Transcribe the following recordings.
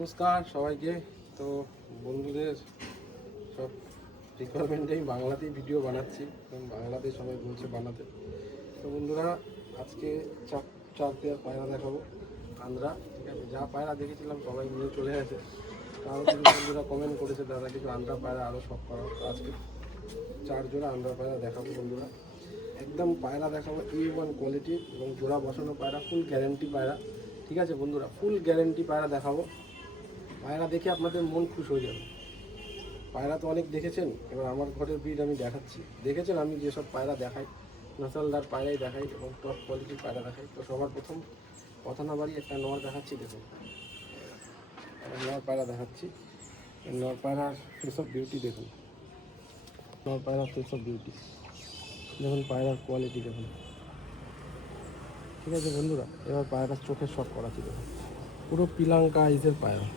নমস্কার সবাইকে। তো বন্ধুদের সব রিকোয়ারমেন্টেই বাংলাতেই ভিডিও বানাচ্ছি, কারণ বাংলাতে সবাই বলছে বানাতে। তো বন্ধুরা, আজকে চার পেয়ার পায়রা দেখাবো আন্দ্রা। ঠিক আছে, যা পায়রা দেখেছিলাম সবাই নিয়ে চলে গেছে। আরও কিছু বন্ধুরা কমেন্ট করেছে দাদা কিছু আন্দ্রা পায়রা আরও সব করা। আজকে 4 জোড়া আন্দ্রা পায়রা দেখাবো বন্ধুরা। একদম পায়রা দেখাবো A1 কোয়ালিটি এবং জোড়া বসানো পায়রা, ফুল গ্যারেন্টি পায়রা। ঠিক আছে বন্ধুরা, ফুল গ্যারেন্টি পায়রা দেখাবো। পায়রা দেখে আপনাদের মন খুশ হয়ে যাবে। পায়রা তো অনেক দেখেছেন, এবার আমার ঘরের ব্রিড আমি দেখাচ্ছি। দেখেছেন আমি যেসব পায়রা দেখাই, নাসালদার পায়রাই দেখাই এবং টপ কোয়ালিটির পায়রা দেখাই। তো সবার প্রথম কথা না বাড়ি একটা নর দেখাচ্ছি। দেখুন, নর পায়রা দেখাচ্ছি। নর পায়রার ফেস অফ বিউটি দেখুন, নর পায়রার ফেস অফ বিউটি দেখুন, পায়রার কোয়ালিটি দেখুন। ঠিক আছে বন্ধুরা, এবার পায়রার চোখের শখ করাচ্ছি। দেখুন, পুরো পিলাঙ্কা আইসের পায়রা।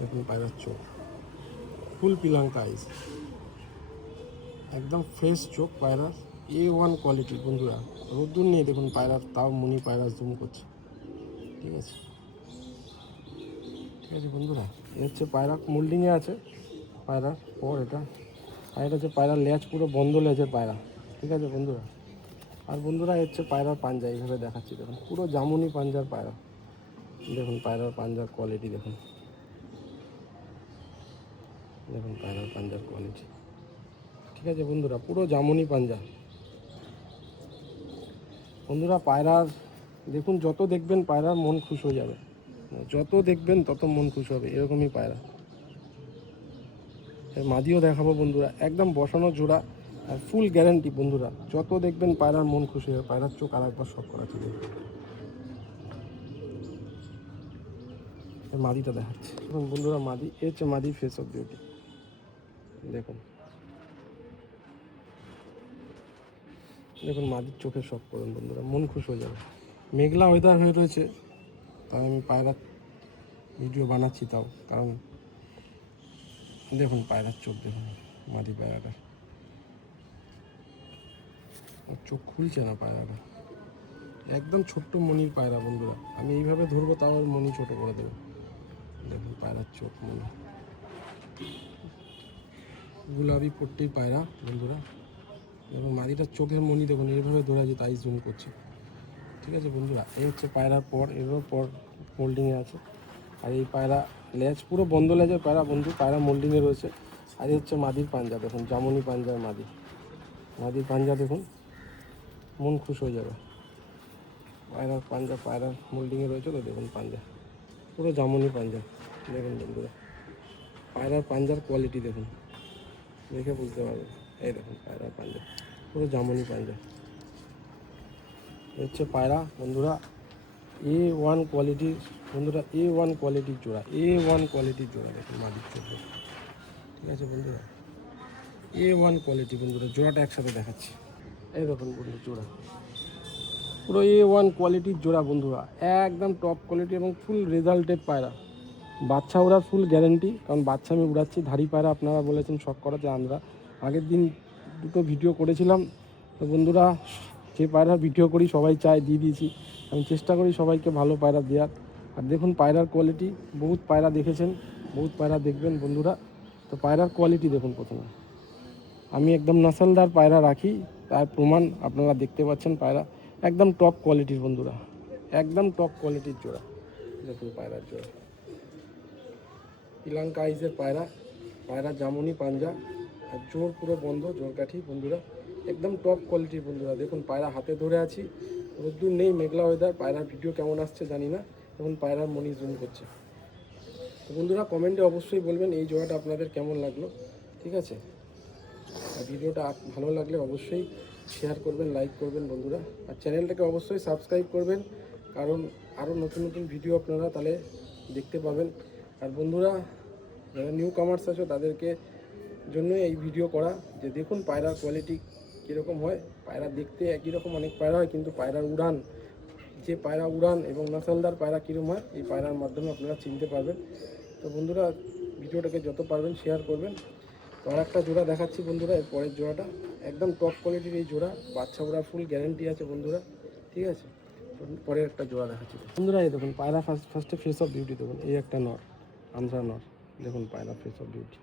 দেখুন পায়রার চোখ ফুল পিলাঙ্কা আইস, একদম ফ্রেশ চোখ পায়রার। A1 কোয়ালিটির বন্ধুরা, রোদ্দুর নিয়ে দেখুন পায়রার, তাও মুনি পায়রা জুম করছে। ঠিক আছে, ঠিক আছে বন্ধুরা, এ হচ্ছে পায়রা মোল্ডিংয়ে আছে পায়রার পর। এটা হচ্ছে পায়রার লেজ, পুরো বন্ধ লেজের পায়রা। ঠিক আছে বন্ধুরা, আর বন্ধুরা হচ্ছে পায়রার পাঞ্জা, এইভাবে দেখাচ্ছি। দেখুন পুরো জামুনি পাঞ্জার পায়রা। দেখুন পায়রার পাঞ্জার কোয়ালিটি দেখুন, দেখুন পায়রার পাঞ্জার কোয়ালিটি। ঠিক আছে বন্ধুরা, পুরো জামুনি পাঞ্জা। বন্ধুরা পায়রার দেখুন, যত দেখবেন পায়রার মন খুশ হয়ে যাবে, যত দেখবেন তত মন খুশ হবে। এরকমই পায়রা। এর মাদিও দেখাবো বন্ধুরা, একদম বসানো জোড়া আর ফুল গ্যারান্টি বন্ধুরা। যত দেখবেন পায়রার মন খুশি হবে। পায়রার চোখ আর একবার শখ করা ছিল। এর মাদিটা দেখাচ্ছি। এবং বন্ধুরা মাদি, এ হচ্ছে মাদি ফেস অফ বিউটি। দেখুন, দেখুন মাদির চোখের শখ করুন বন্ধুরা, মন খুশ হয়ে যাবে। মেঘলা ওয়েদার হয়ে রয়েছে, তাই আমি পায়রার ভিডিও বানাচ্ছি। তাও কারণ দেখুন পায়রার চোখ দেখুন, মাদি পায়রাটা চোখ খুলছে না পায়রাটা। একদম ছোট্ট মনির পায়রা বন্ধুরা, আমি এইভাবে ধরবো তাও ওর মনি ছোট করে দেবো। দেখুন পায়রার চোখ, মনি, গুলাবি পট্টির পায়রা বন্ধুরা। এবং মাদিটার চোখের মনি দেখুন, এইভাবে ধরে আছে তাই জুম করছে। ঠিক আছে বন্ধুরা, এই হচ্ছে পায়রার পর, এরও পর মোল্ডিংয়ে আছে। আর এই পায়রা লেজ পুরো বন্ধ লেজের পায়রা বন্ধু, পায়রা মোল্ডিংয়ে রয়েছে। আর এই হচ্ছে মাদির পাঞ্জা দেখুন, জামুনি পাঞ্জার মাদি। মাদির পাঞ্জা দেখুন, মন খুশ হয়ে যাবে। পায়রার পাঞ্জা, পায়রার মোল্ডিংয়ে রয়েছে তো দেখুন পাঞ্জা, পুরো জামুনি পাঞ্জা। দেখুন বন্ধুরা পায়রার পাঞ্জার কোয়ালিটি দেখুন, দেখে বুঝতে পারবেন। এই দেখুন পায়রার পাঞ্জা, পুরো জামুনি পাঞ্জা। হচ্ছে পায়রা বন্ধুরা A1 কোয়ালিটির বন্ধুরা, A1 কোয়ালিটির জোড়া, A1 কোয়ালিটির জোড়া। দেখুন মাদির চোখ। ঠিক আছে বন্ধুরা, A1 কোয়ালিটি বন্ধুরা। জোড়াটা একসাথে দেখাচ্ছি। এই দেখুন বন্ধু জোড়া, পুরো A1 কোয়ালিটির জোড়া বন্ধুরা, একদম টপ কোয়ালিটি এবং ফুল রেজাল্টেড পায়রা। বাচ্চা ওড়ার ফুল গ্যারেন্টি, কারণ বাচ্চা আমি উড়াচ্ছি। ধাড়ি পায়রা আপনারা বলেছেন শখ করাতে, আমরা আগের দিন দুটো ভিডিও করেছিলাম। তো বন্ধুরা যে পায়রার ভিডিও করি সবাই চায়, দিয়ে দিয়েছি। আমি চেষ্টা করি সবাইকে ভালো পায়রা দেওয়ার। আর দেখুন পায়রার কোয়ালিটি, বহুত পায়রা দেখেছেন, বহুত পায়রা দেখবেন বন্ধুরা। তো পায়রার কোয়ালিটি দেখুন প্রথমে। আমি একদম নাসালদার পায়রা রাখি, তার প্রমাণ আপনারা দেখতে পাচ্ছেন। পায়রা একদম টপ কোয়ালিটির বন্ধুরা, একদম টপ কোয়ালিটির জোড়া। দেখুন পায়রার জোড়া, শ্রীলঙ্কা আইসের পায়রা। পায়রা জামুনি পাঞ্জা আর জোর পুরো বন্ধ, জোর কাঠি বন্ধুরা, একদম টপ কোয়ালিটির বন্ধুরা। দেখুন পায়রা হাতে ধরে আছি, রোদ্দুর নেই, মেঘলা ওয়েদার। পায়রার ভিডিও কেমন আসছে জানি না, দেখুন পায়রার মনি জুম করছে। তো বন্ধুরা কমেন্টে অবশ্যই বলবেন এই জোড়াটা আপনাদের কেমন লাগলো। ঠিক আছে, আর ভিডিওটা ভালো লাগলে অবশ্যই শেয়ার করবেন, লাইক করবেন বন্ধুরা। আর চ্যানেলটাকে অবশ্যই সাবস্ক্রাইব করবেন, কারণ আরও নতুন নতুন ভিডিও আপনারা তাহলে দেখতে পাবেন। আর বন্ধুরা যারা নিউ কামার্স আছো তাদেরকে জন্য এই ভিডিও করা, যে দেখুন পায়রার কোয়ালিটি কীরকম হয়। পায়রা দেখতে একই রকম অনেক পায়রা হয়, কিন্তু পায়রার উড়ান, যে পায়রা উড়ান এবং নাসালদার পায়রা কীরকম হয়, এই পায়রার মাধ্যমে আপনারা চিনতে পারবেন। তো বন্ধুরা ভিডিওটাকে যত পারবেন শেয়ার করবেন। তো আর একটা জোড়া দেখাচ্ছি বন্ধুরা, এর পরের জোড়াটা একদম টপ কোয়ালিটির এই জোড়া, বাচ্চা ওড়া ফুল গ্যারেন্টি আছে বন্ধুরা। ঠিক আছে, পরের একটা জোড়া দেখাচ্ছি বন্ধুরা। এই দেখুন পায়রা ফার্স্টে ফেস অফ বিউটি দেখুন, এই একটা নর। আন্ধ্রা নর। দেখুন পায়রা ফেস অফ বিউটি,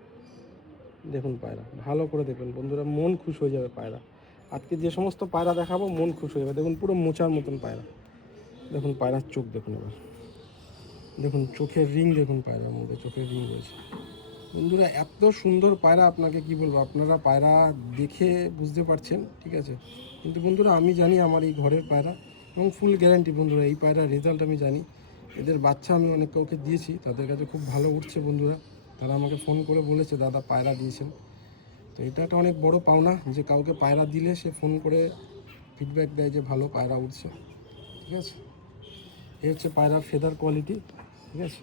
দেখুন পায়রা ভালো করে দেখবেন বন্ধুরা, মন খুশ হয়ে যাবে পায়রা। আজকে যে সমস্ত পায়রা দেখাবো মন খুশ হয়ে যাবে। দেখুন পুরো মোচার মতন পায়রা, দেখুন পায়রার চোখ দেখুন, এবার দেখুন চোখের রিং, দেখুন পায়রার মধ্যে চোখের রিং রয়েছে বন্ধুরা। এত সুন্দর পায়রা, আপনাকে কি বলবো, আপনারা পায়রা দেখে বুঝতে পারছেন, ঠিক আছে। কিন্তু বন্ধুরা আমি জানি আমার এই ঘরের পায়রা, এবং ফুল গ্যারান্টি বন্ধুরা, এই পায়রার রেজাল্ট আমি জানি। এদের বাচ্চা আমি অনেক কাউকে দিয়েছি, তাদের কাছে খুব ভালো উঠছে বন্ধুরা। তারা আমাকে ফোন করে বলেছে দাদা পায়রা দিয়েছেন। তো এটা একটা অনেক বড় পাওনা, যে কাউকে পায়রা দিলে সে ফোন করে ফিডব্যাক দেয় যে ভালো পায়রা উঠছে, ঠিক আছে। এই হচ্ছে পায়রার ফেদার কোয়ালিটি, ঠিক আছে।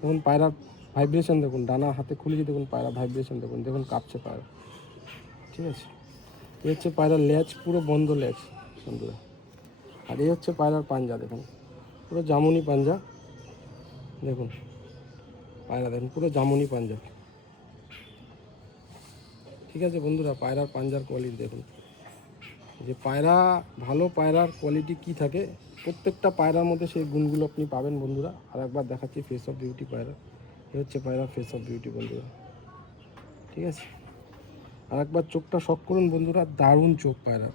দেখুন পায়রার ভাইব্রেশন দেখুন, ডানা হাতে খুলিয়ে দেখুন পায়রা ভাইব্রেশন দেখুন, দেখুন কাঁপছে পায়রা, ঠিক আছে। এই হচ্ছে পায়রার লেজ, পুরো বন্ধ লেজ বন্ধুরা। আর এই হচ্ছে পায়রার পাঞ্জা, দেখুন পুরো জামুনি পাঞ্জা, দেখুন পায়রা দেখুন পুরো জামুনি পাঞ্জা, ঠিক আছে বন্ধুরা। পায়রার পাঞ্জার কোয়ালিটি দেখুন, যে পায়রা ভালো পায়রার কোয়ালিটি কি থাকে, প্রত্যেকটা পায়রার মধ্যে সেই গুণগুলো আপনি পাবেন বন্ধুরা। আর একবার দেখাচ্ছি ফেস অফ বিউটি পায়রা, এ হচ্ছে পায়রা ফেস অফ বিউটি বন্ধুরা, ঠিক আছে। আর একবার চোখটা শক করুন বন্ধুরা, দারুণ চোখ পায়রার,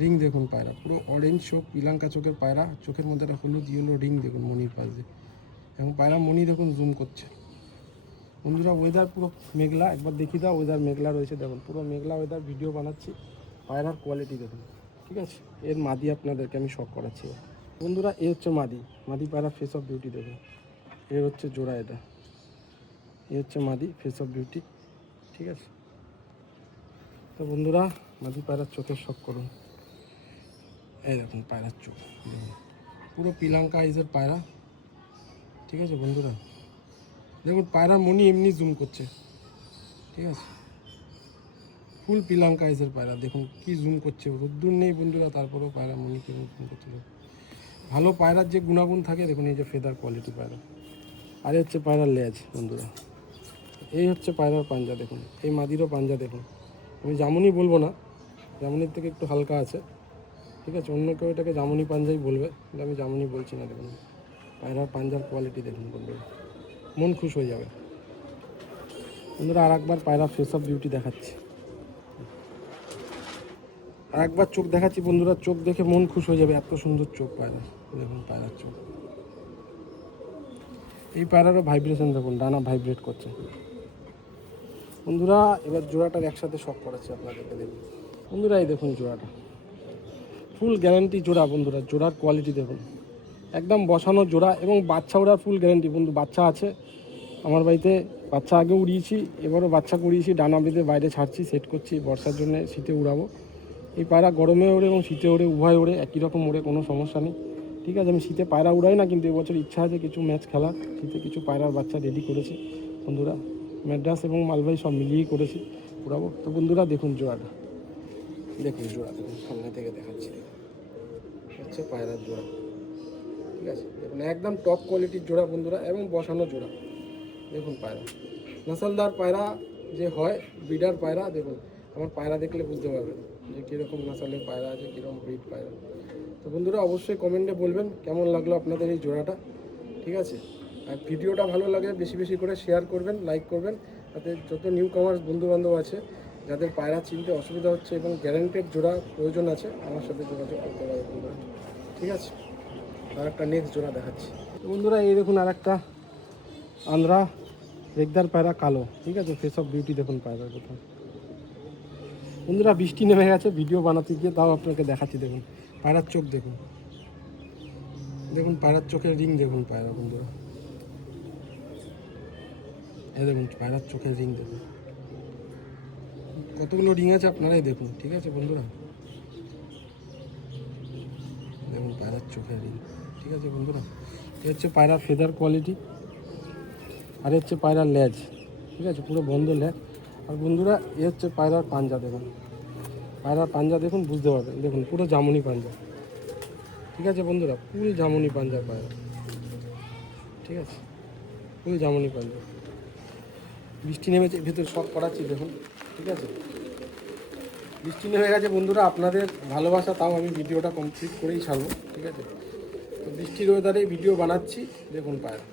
রিং দেখুন পায়রা পুরো অরেঞ্জ চোখ, পিলাঙ্কা চোখের পায়রা, চোখের মধ্যে একটা হলুদ ইয়েলো রিং দেখুন মনির পাশ দিয়ে, এবং পায়রা মনি দেখুন জুম করছে বন্ধুরা। ওয়েদার পুরো মেঘলা, একবার দেখি দাও, ওয়েদার মেঘলা রয়েছে দেখুন, পুরো মেঘলা ওয়েদার, ভিডিও বানাচ্ছি। পায়রার কোয়ালিটি দেখুন, ঠিক আছে। এর মাদি আপনাদেরকে আমি শক করাচ্ছি বন্ধুরা। এ হচ্ছে মাদি, মাদি পায়রা ফেস অফ বিউটি দেখুন। এর হচ্ছে জোড়া, এটা এ হচ্ছে মাদি ফেস অফ বিউটি, ঠিক আছে। তো বন্ধুরা মাদি পায়রার চোখের শক করুন, এই দেখুন পায়রার চোখ পুরো পিলাঙ্কা আইজের পায়রা, ঠিক আছে বন্ধুরা। দেখুন পায়রার মনি এমনি জুম করছে, ঠিক আছে। ফুল পিলাঙ্কা আইজের পায়রা, দেখুন কি জুম করছে, রোদ্দুর নেই বন্ধুরা, তারপরেও পায়রা মনি কেমন জুম করছে। ভালো পায়রার যে গুণাগুণ থাকে দেখুন, এই যে ফেদার কোয়ালিটি পায়রা। আর হচ্ছে পায়রার লেজ বন্ধুরা, এই হচ্ছে পায়রার পাঞ্জা দেখুন, এই মাদিরও পাঞ্জা দেখুন। আমি জামুনি বলবো না, জামুনির থেকে একটু হালকা আছে, ঠিক আছে। অন্য কেউ এটাকে জামুনি পাঞ্জাই বলবে, কিন্তু আমি জামুনি বলছি না। দেখুন পায়রার পাঞ্জার কোয়ালিটি দেখুন বন্ধুরা, মন খুশ হয়ে যাবে বন্ধুরা। আর একবার পায়রা ফেস অফ বিউটি দেখাচ্ছি, আর একবার চোখ দেখাচ্ছি বন্ধুরা, চোখ দেখে মন খুশ হয়ে যাবে, এত সুন্দর চোখ পায়রা, দেখুন পায়রার চোখ। এই পায়রারও ভাইব্রেশন দেখুন, ডানা ভাইব্রেট করছে বন্ধুরা। এবার জোড়াটার একসাথে শক করাচ্ছি আপনাদেরকে, দেখুন বন্ধুরা। এই দেখুন জোড়াটা ফুল গ্যারান্টি জোড়া বন্ধুরা, জোড়ার কোয়ালিটি দেখুন, একদম বসানো জোড়া, এবং বাচ্চা ওড়ার ফুল গ্যারান্টি বন্ধু। বাচ্চা আছে আমার বাড়িতে, বাচ্চা আগে উড়িয়েছি, এবারও বাচ্চা করিয়েছি, ডানা বেঁধে বাইরে ছাড়ছি, সেট করছি, বর্ষার জন্য শীতে উড়াবো। এই পায়রা গরমে ওড়ে এবং শীতে ওড়ে, উভয় ওড়ে, একই রকম ওড়ে, কোনো সমস্যা নেই, ঠিক আছে। আমি শীতে পায়রা উড়াই না, কিন্তু এবছর ইচ্ছা আছে কিছু ম্যাচ খেলার, শীতে কিছু পায়রার বাচ্চা রেডি করেছি বন্ধুরা। ম্যাড্রাস এবং মালবাহী সব মিলিয়েই করেছি, উড়াবো। তো বন্ধুরা দেখুন জোড়াটা, দেখুন জোড়া দেখুন, সামনে থেকে দেখাচ্ছি, হচ্ছে পায়রার জোড়া, ঠিক আছে। দেখুন একদম টপ কোয়ালিটির জোড়া বন্ধুরা, এবং বসানো জোড়া। দেখুন পায়রা নাসালদার পায়রা যে হয়, ব্রিডার পায়রা, দেখুন আমার পায়রা দেখলে বুঝতে পারবেন যে কীরকম নাসালের পায়রা আছে, কীরকম ব্রিড পায়রা। তো বন্ধুরা অবশ্যই কমেন্টে বলবেন কেমন লাগলো আপনাদের এই জোড়াটা, ঠিক আছে। আর ভিডিওটা ভালো লাগে বেশি বেশি করে শেয়ার করবেন, লাইক করবেন, তাতে যত নিউ কামার্স বন্ধুবান্ধব আছে, যাদের পায়রা চিনতে অসুবিধা হচ্ছে এবং গ্যারান্টেড জোড়া প্রয়োজন আছে, আমার সাথে যোগাযোগ করতে পারে বন্ধুরা, ঠিক আছে। আর একটা নেক্সট জোড়া দেখাচ্ছি বন্ধুরা। এই দেখুন আর একটা আন্ধ্রা রেগদার পায়রা কালো, ঠিক আছে। ফেস অফ বিউটি দেখুন পায়রার কোথাও বন্ধুরা। বৃষ্টি নেমে গেছে, ভিডিও বানাতে গিয়ে তাও আপনাকে দেখাচ্ছি। দেখুন পায়রার চোখ দেখুন, দেখুন পায়রার চোখের রিং দেখুন পায়রা বন্ধুরা, এই দেখুন পায়রার চোখের রিং দেখুন, কতগুলো রিং আছে আপনারাই দেখুন, ঠিক আছে বন্ধুরা। দেখুন পায়রার চোখের রিং, ঠিক আছে বন্ধুরা। এ হচ্ছে পায়রার ফেদার কোয়ালিটি, আর হচ্ছে পায়রার লেজ, ঠিক আছে, পুরো বন্ধ লেজ। আর বন্ধুরা এ হচ্ছে পায়রার পাঞ্জা, দেখুন পায়রার পাঞ্জা দেখুন, বুঝতে পারবেন, দেখুন পুরো জামুনি পাঞ্জা, ঠিক আছে বন্ধুরা। ফুল জামুনি পাঞ্জা পায়রা, ঠিক আছে, ফুল জামুনি পাঞ্জা। বৃষ্টি নেমেছে, ভেতরে শক করাচ্ছি দেখুন, ঠিক আছে। বৃষ্টি নেমে গেছে বন্ধুরা, আপনাদের ভালোবাসা, তাও আমি ভিডিওটা কমপ্লিট করেই ছাড়বো, ঠিক আছে। তো বৃষ্টির ওয়েদারেই ভিডিও বানাচ্ছি, দেখুন পায়রা,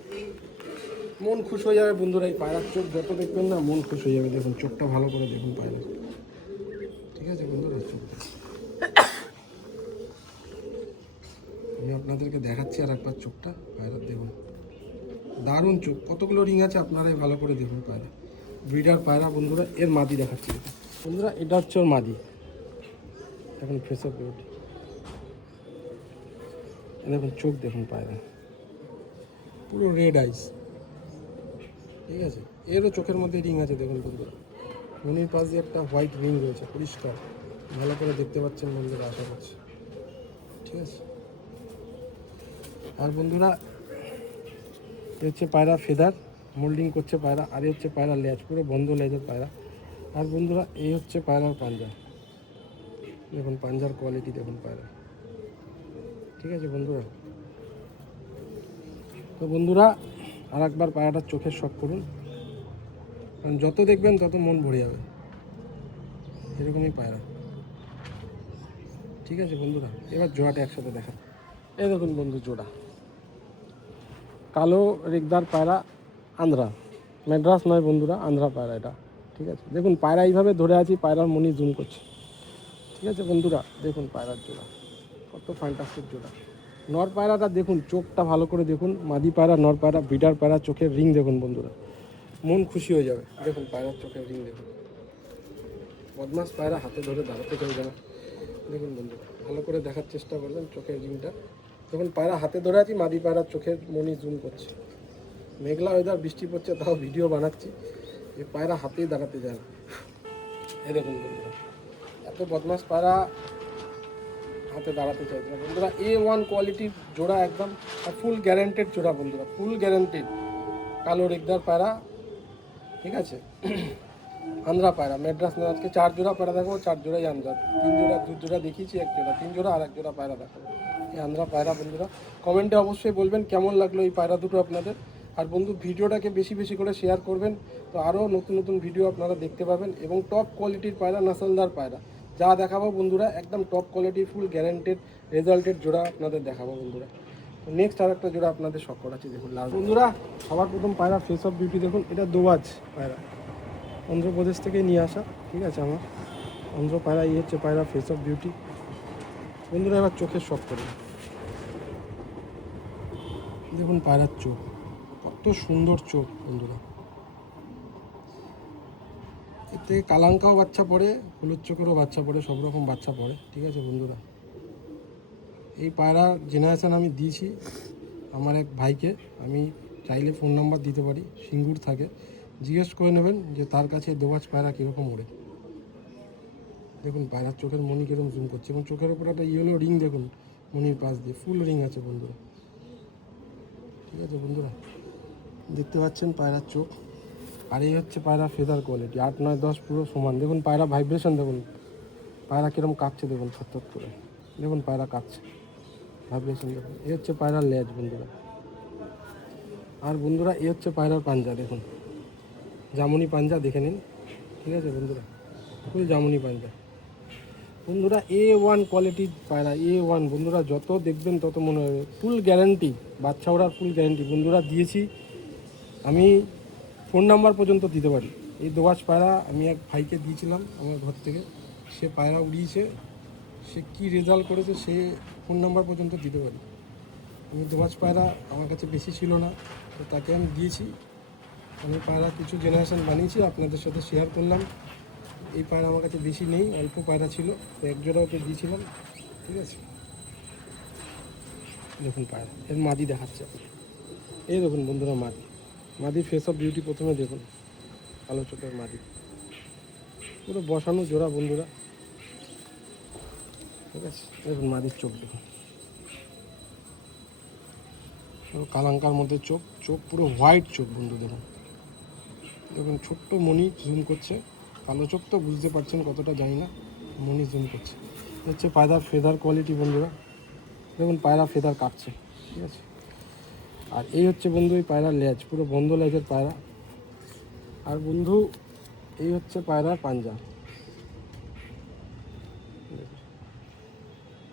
মন খুশ হয়ে যাবে বন্ধুরা। এই পায়রার চোখ যত দেখবেন না মন খুশ হয়ে যাবে। দেখুন চোখটা ভালো করে দেখুন পায়রা, ঠিক আছে বন্ধুরা। চোখ আমি আপনাদেরকে দেখাচ্ছি আর একবার চোখটা পায়রার দেখুন, দারুণ চোখ। কতগুলো রিং আছে আপনারাই ভালো করে দেখুন পায়রা। ব্রিডার পায়রা বন্ধুরা। এর মাদি দেখাচ্ছি বন্ধুরা, এটা হচ্ছে ওর মাদি। এখন ফেস অফ বিউটি দেখুন, চোখ দেখুন পায়রা, পুরো রেড আইস, ঠিক আছে। এরও চোখের মধ্যে রিং আছে দেখুন বন্ধুরা। মনির পাশ দিয়ে একটা হোয়াইট রিং রয়েছে, পরিষ্কার ভালো করে দেখতে পাচ্ছেন বন্ধুরা, আশা করছি, ঠিক আছে। আর বন্ধুরা এ হচ্ছে পায়রা ফেদার, মোল্ডিং করছে পায়রা। আর এ হচ্ছে পায়রার লেজ, পুরো বন্ধ লেজের পায়রা। আর বন্ধুরা এই হচ্ছে পায়রার পাঞ্জা, দেখুন পাঞ্জার কোয়ালিটি দেখুন পায়রা, ঠিক আছে বন্ধুরা। তো বন্ধুরা আর একবার পায়রাটার চোখের শখ করুন, কারণ যত দেখবেন তত মন ভরে যাবে। এরকমই পায়রা, ঠিক আছে বন্ধুরা। এবার জোড়াটা একসাথে দেখা। এই দেখুন বন্ধু জোড়া, কালো রেগদার পায়রা, আন্ধ্রা, ম্যাড্রাস নয় বন্ধুরা, আন্ধ্রা পায়রা এটা, ঠিক আছে। দেখুন পায়রা এইভাবে ধরে আছি, পায়রার মনি জুম করছে, ঠিক আছে বন্ধুরা। দেখুন পায়রার জোড়া কত ফ্যান্টাস্টিক জোড়া। নর পায়রাটা দেখুন, চোখটা ভালো করে দেখুন। মাদি পায়রা, নর পায়রা, ব্রিডার পায়রা, চোখের রিং দেখুন বন্ধুরা, মন খুশি হয়ে যাবে। দেখুন পায়রার চোখের রিং দেখুন। বদমাস পায়রা হাতে ধরে দাঁড়াতে চাইবে না। দেখুন বন্ধুরা ভালো করে দেখার চেষ্টা করবেন চোখের রিংটা। দেখুন পায়রা হাতে ধরে আছি, মাদি পায়রার চোখের মনি জুম করছে। মেঘলা ওয়েদার, বৃষ্টি পড়ছে, তাও ভিডিও বানাচ্ছি। এই পায়রা হাতেই দাঁড়াতে যায় না। এই দেখুন বন্ধুরা, এত বদমাস পায়রা হাতে দাঁড়াতে চাইছে না বন্ধুরা। A1 কোয়ালিটির জোড়া একদম, আর ফুল গ্যারেন্টেড জোড়া বন্ধুরা, ফুল গ্যারেন্টেড। কালো রেগদার পায়রা, ঠিক আছে। আন্ধ্রা পায়রা, ম্যাড্রাস না। আজকে 4 জোড়া পায়রা দেখাবো, 4 জোড়াই আন্ধ্রা। 3 জোড়া 2 জোড়া দেখিয়েছি, 1 জোড়া 3 জোড়া, আর 1 জোড়া পায়রা দেখাবো। এই আন্ধ্রা পায়রা বন্ধুরা। কমেন্টে অবশ্যই বলবেন কেমন লাগলো এই পায়রা দুটো আপনাদের। আর বন্ধু ভিডিওটাকে বেশি বেশি করে শেয়ার করবেন, তো আরও নতুন নতুন ভিডিও আপনারা দেখতে পাবেন। এবং টপ কোয়ালিটির পায়রা, নাসলদার পায়রা যা দেখাবো বন্ধুরা, একদম টপ কোয়ালিটি, ফুল গ্যারান্টেড রেজাল্টেড জোড়া আপনাদের দেখাবো বন্ধুরা। তো নেক্সট আর একটা জোড়া আপনাদের শখ করাচ্ছি, দেখুন লাল বন্ধুরা। সবার প্রথম পায়রা ফেস অফ বিউটি দেখুন, এটা দোবাজ পায়রা, অন্ধ্রপ্রদেশ থেকে নিয়ে আসা, ঠিক আছে। আমার অন্ধ্র পায়রা, এই হচ্ছে পায়রা ফেস অফ বিউটি বন্ধুরা। এবার চোখের শখ করুন, দেখুন পায়রার চোখ, কত সুন্দর চোখ বন্ধুরা। এর থেকে কালাঙ্কাও বাচ্চা পড়ে, হলুদ চোখেরও বাচ্চা পড়ে, সব রকম বাচ্চা পড়ে, ঠিক আছে বন্ধুরা। এই পায়রার জেনারেশান আমি দিয়েছি আমার এক ভাইকে। আমি চাইলে ফোন নাম্বার দিতে পারি, সিঙ্গুর থাকে, জিজ্ঞেস করে নেবেন যে তার কাছে দোবাজ পায়রা কীরকম ওড়ে। দেখুন পায়রার চোখের মনি কীরকম জুম করছে, এবং চোখের উপর একটা ইয়েলো রিং দেখুন মনির পাশ দিয়ে, ফুল রিং আছে বন্ধুরা, ঠিক আছে বন্ধুরা। দেখতে পাচ্ছেন পায়রার চোখ। আর এই হচ্ছে পায়রা ফেদার কোয়ালিটি, 8, 9, 10 পুরো সমান। দেখুন পায়রা ভাইব্রেশন দেখুন, পায়রা কীরকম কাঁপছে দেখুন, থরথর করে দেখুন পায়রা কাঁপছে, ভাইব্রেশন দেখুন। এই হচ্ছে পায়রার লেজ বন্ধুরা। আর বন্ধুরা এই হচ্ছে পায়রার পাঞ্জা, দেখুন জামুনি পাঞ্জা, দেখে নিন, ঠিক আছে বন্ধুরা, ফুল জামুনি পাঞ্জা বন্ধুরা। A1 কোয়ালিটির পায়রা, A1 বন্ধুরা। যত দেখবেন তত মনে হবে, ফুল গ্যারান্টি, বাচ্চা ওড়ার ফুল গ্যারান্টি বন্ধুরা দিয়েছি আমি। ফোন নাম্বার পর্যন্ত দিতে পারি। এই দোবাজ পায়রা আমি এক ভাইকে দিয়েছিলাম আমার ঘর থেকে, সে পায়রা উড়িয়েছে, সে কী রেজাল্ট করেছে সে ফোন নাম্বার পর্যন্ত দিতে পারি। আমি দোবাজ পায়রা আমার কাছে বেশি ছিল না, তো তাকে আমি দিয়েছি। আমি পায়রা কিছু জেনারেশান বানিয়েছি, আপনাদের সাথে শেয়ার করলাম। এই পায়রা আমার কাছে বেশি নেই, অল্প পায়রা ছিল, তো 1 জোড়া ওকে দিয়েছিলাম, ঠিক আছে। দেখুন পায়রা, এর মাদি দেখাচ্ছে, এই দেখুন বন্ধুরা মাদি, মাদি ফেস অফ বিউটি প্রথমে দেখুন, কালো চোখের মাদি, পুরো বসানো জোড়া বন্ধুরা, ঠিক আছে। দেখুন মাদির চোখ দেখুন, পুরো কালাঙ্কার মধ্যে চোখ, চোখ পুরো হোয়াইট চোখ বন্ধু। দেখুন দেখুন ছোট্ট মনি জুম করছে, কালো চোখ তো বুঝতে পারছেন কতটা, জানি না, মনি জুম করছে। হচ্ছে পায়রা ফেদার কোয়ালিটি বন্ধুরা, দেখুন পায়রা ফেদার কাটছে, ঠিক আছে। আর এই হচ্ছে বন্ধু এই পায়রার লেজ, পুরো বন্ধ লেজের পায়রা। আর বন্ধু এই হচ্ছে পায়রার পাঞ্জা,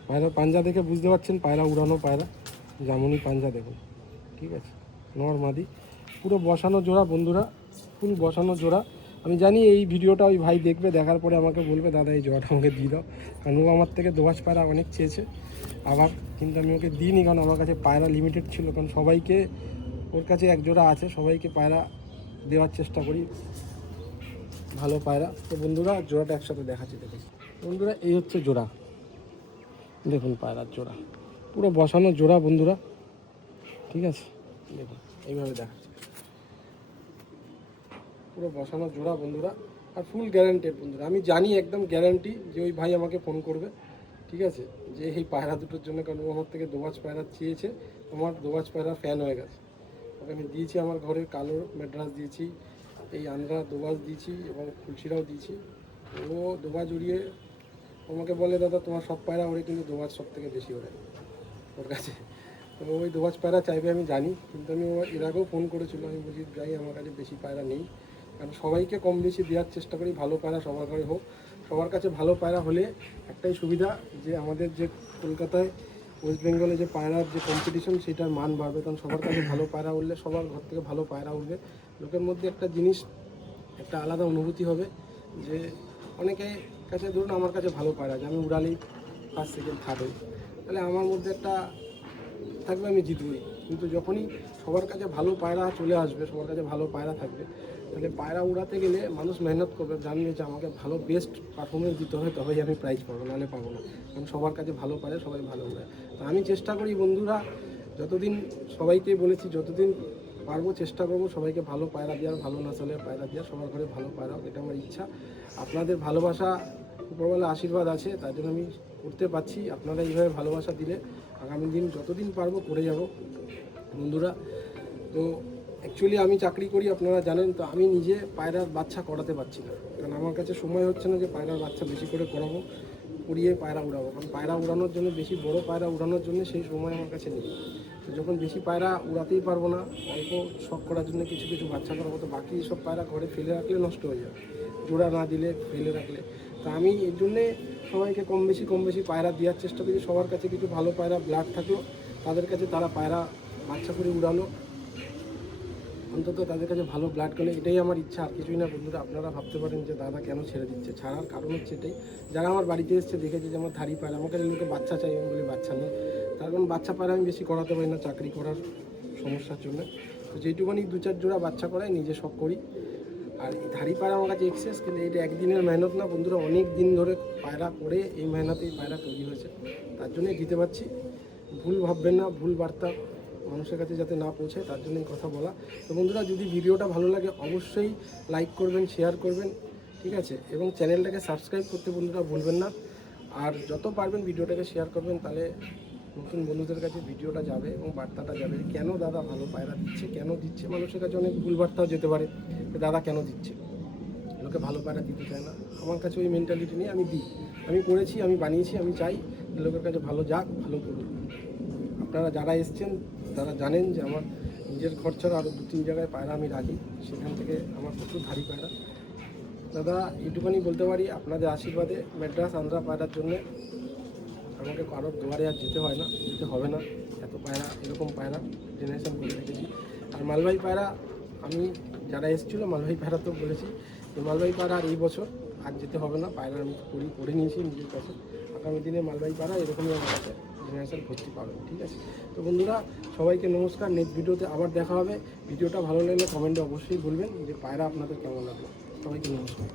পায়রার পাঞ্জা দেখে বুঝতে পারছেন পায়রা উড়ানো পায়রা, জামুনি পাঞ্জা দেখুন, ঠিক আছে। নর মাদি, পুরো বসানো জোড়া বন্ধুরা, ফুল বসানো জোড়া। আমি জানি এই ভিডিওটা ওই ভাই দেখবে, দেখার পরে আমাকে বলবে দাদা এই জোড়াটা আমাকে দিয়ে দাও, কারণ ও আমার থেকে দোয়াশ পায়রা অনেক চেয়েছে আবার, কিন্তু আমি ওকে দিইনি কারণ আমার কাছে পায়রা লিমিটেড ছিল, কারণ সবাইকে ওর কাছে এক জোড়া আছে, সবাইকে পায়রা দেওয়ার চেষ্টা করি ভালো পায়রা। তো বন্ধুরা জোড়াটা একসাথে দেখাচ্ছি, দেখুন বন্ধুরা এই হচ্ছে জোড়া, দেখুন পায়রার জোড়া পুরো বসানো জোড়া বন্ধুরা, ঠিক আছে দেখুন এইভাবে দেখাচ্ছি, পুরো বসানো জোড়া বন্ধুরা, আর ফুল গ্যারান্টেড বন্ধুরা। আমি জানি একদম গ্যারান্টি যে ওই ভাই আমাকে ফোন করবে, ঠিক আছে, যে এই পায়রা দুটোর জন্য, কারণ ও আমার থেকে দোবাজ পায়রা চেয়েছে, আমার দোবাজ পায়রা ফ্যান হয়ে গেছে, ওকে আমি দিয়েছি আমার ঘরের কালো ম্যাড্রাস দিয়েছি, এই আন্দ্রা দোবাজ দিয়েছি এবং ফুলশিরাও দিয়েছি। ও দোবাজ উড়িয়ে আমাকে বলে দাদা তোমার সব পায়রা ওড়ে, কিন্তু দোবাজ সব থেকে বেশি ওড়ে ওর কাছে। তো ওই দোবাজ পায়রা চাইবে আমি জানি, কিন্তু আমি এর আগেও ফোন করেছিল, আমি বলছি যাই আমার কাছে বেশি পায়রা নেই, কারণ সবাইকে কম বেশি দেওয়ার চেষ্টা করি, ভালো পায়রা সবার ঘরে হোক, সবার কাছে ভালো পায়রা হলে একটাই সুবিধা, যে আমাদের যে কলকাতায় ওয়েস্ট বেঙ্গলে যে পায়রার যে কম্পিটিশন সেটার মান বাড়বে, কারণ সবার কাছে ভালো পায়রা উঠলে সবার ঘর থেকে ভালো পায়রা উঠবে, লোকের মধ্যে একটা জিনিস একটা আলাদা অনুভূতি হবে, যে অনেকে কাছে ধরুন আমার কাছে ভালো পায়রা, যে আমি উড়ালেই ফার্স্ট সেকেন্ড থার্ড হই, তাহলে আমার মধ্যে একটা থাকবে আমি জিতবই। কিন্তু যখনই সবার কাছে ভালো পায়রা চলে আসবে, সবার কাছে ভালো পায়রা থাকবে, তাহলে পায়রা উড়াতে গেলে মানুষ মেহনত করবে, জানবে যে আমাকে ভালো বেস্ট পারফরমেন্স দিতে হবে, তবেই আমি প্রাইজ পাবো, নাহলে পাবো না, কারণ সবার কাছে ভালো পারে, সবাই ভালো উড়ায়। তো আমি চেষ্টা করি বন্ধুরা, যতদিন সবাইকে বলেছি, যতদিন পারবো চেষ্টা করবো সবাইকে ভালো পায়রা দেওয়ার, ভালো নাচলের পায়রা দেওয়ার, সবার ঘরে ভালো পায়রা, এটা আমার ইচ্ছা। আপনাদের ভালোবাসা উপরওয়ালা আশীর্বাদ আছে, তার জন্য আমি করতে পারছি। আপনারা এইভাবে ভালোবাসা দিলে আগামী দিন যতদিন পারবো করে যাব বন্ধুরা। তো অ্যাকচুয়ালি আমি চাকরি করি আপনারা জানেন, তো আমি নিজে পায়রার বাচ্চা করাতে পারছি না, কারণ আমার কাছে সময় হচ্ছে না যে পায়রার বাচ্চা বেশি করে করাবো, উড়িয়ে পায়রা উড়াবো, কারণ পায়রা উড়ানোর জন্য, বেশি বড় পায়রা উড়ানোর জন্য সেই সময় আমার কাছে নেই। তো যখন বেশি পায়রা উড়াতেই পারবো না, অল্প শখ করার জন্য কিছু কিছু বাচ্চা করাবো, তো বাকি সব পায়রা ঘরে ফেলে রাখলে নষ্ট হয়ে যাবে, জোড়া না দিলে ফেলে রাখলে। তো আমি এর জন্যে সবাইকে কম বেশি পায়রা দেওয়ার চেষ্টা করি, সবার কাছে কিছু ভালো পায়রা ব্লাড থাকলো, তাদের কাছে তারা পায়রা বাচ্চা করে উড়ালো, অন্তত তাদের কাছে ভালো ব্লাড করলে, এটাই আমার ইচ্ছা, আর কিছুই না বন্ধুরা। আপনারা ভাবতে পারেন যে দাদা কেন ছেড়ে দিচ্ছে, ছাড়ার কারণ হচ্ছে এটাই, যারা আমার বাড়িতে এসছে দেখেছে যে আমার ধাড়ি পায়রা, আমার কাছে লোকে বাচ্চা চাই, আমি বলি বাচ্চা নেই, তার কারণ বাচ্চা পায়রা আমি বেশি করাতে পারি না চাকরি করার সমস্যার জন্য। তো যেটুকুনি 2-4 জোড়া বাচ্চা করাই নিজে শখ করি। আর এই ধাড়ি পায়রা আমার কাছে এক্সেস, কিন্তু এটা একদিনের মেহনত না বন্ধুরা, অনেক দিন ধরে পায়রা করে এই মেহনতেই পায়রা তৈরি হয়েছে, তার জন্যই দিতে পারছি। ভুল ভাববেন না, ভুল বার্তা মানুষের কাছে যাতে না পৌঁছায়, তার জন্যই কথা বলা। তো বন্ধুরা যদি ভিডিওটা ভালো লাগে অবশ্যই লাইক করবেন, শেয়ার করবেন, ঠিক আছে, এবং চ্যানেলটাকে সাবস্ক্রাইব করতে বন্ধুরা ভুলবেন না। আর যত পারবেন ভিডিওটাকে শেয়ার করবেন, তাহলে নতুন বন্ধুদের কাছে ভিডিওটা যাবে এবং বার্তাটা যাবে, কেন দাদা ভালো পায়রা দিচ্ছে, কেন দিচ্ছে। মানুষের কাছে অনেক ভুল বার্তাও যেতে পারে, দাদা কেন দিচ্ছে, লোকে ভালো পায়রা দিতে চায় না। আমার কাছে ওই মেন্টালিটি নেই, আমি দিই, আমি করেছি, আমি বানিয়েছি, আমি চাই লোকের কাছে ভালো যাক, ভালো করুন। আপনারা যারা এসছেন তারা জানেন যে আমার নিজের খরচার আরও 2-3 জায়গায় পায়রা আমি রাখি, সেখান থেকে আমার প্রচুর ধাড়ি পায়রা। দাদা এইটুখানি বলতে পারি, আপনাদের আশীর্বাদে ম্যাড্রাস আন্দ্রা পায়রার জন্যে আমাকে কারোর দুয়ারে আর যেতে হয় না, যেতে হবে না। এত পায়রা, এরকম পায়রা জেনারেশন করে রেখেছি। আর মালবাহী পায়রা, আমি যারা এসেছিলো মালবাহী পায়রা তো বলেছি, যে মালবাহী পায়রা আর এই বছর আর যেতে হবে না, পায়রা আমি করে নিয়েছি নিজের কাছে। আগামী দিনে মালবাহী পায়রা এরকমই আমার কাছে জেনারেশন ভর্তি পাবেন, ঠিক আছে। তো বন্ধুরা সবাইকে নমস্কার, নেক্সট ভিডিওতে আবার দেখা হবে। ভিডিওটা ভালো লাগলে কমেন্টে অবশ্যই বলবেন যে পায়রা আপনাদের কেমন লাগলো। সবাইকে নমস্কার।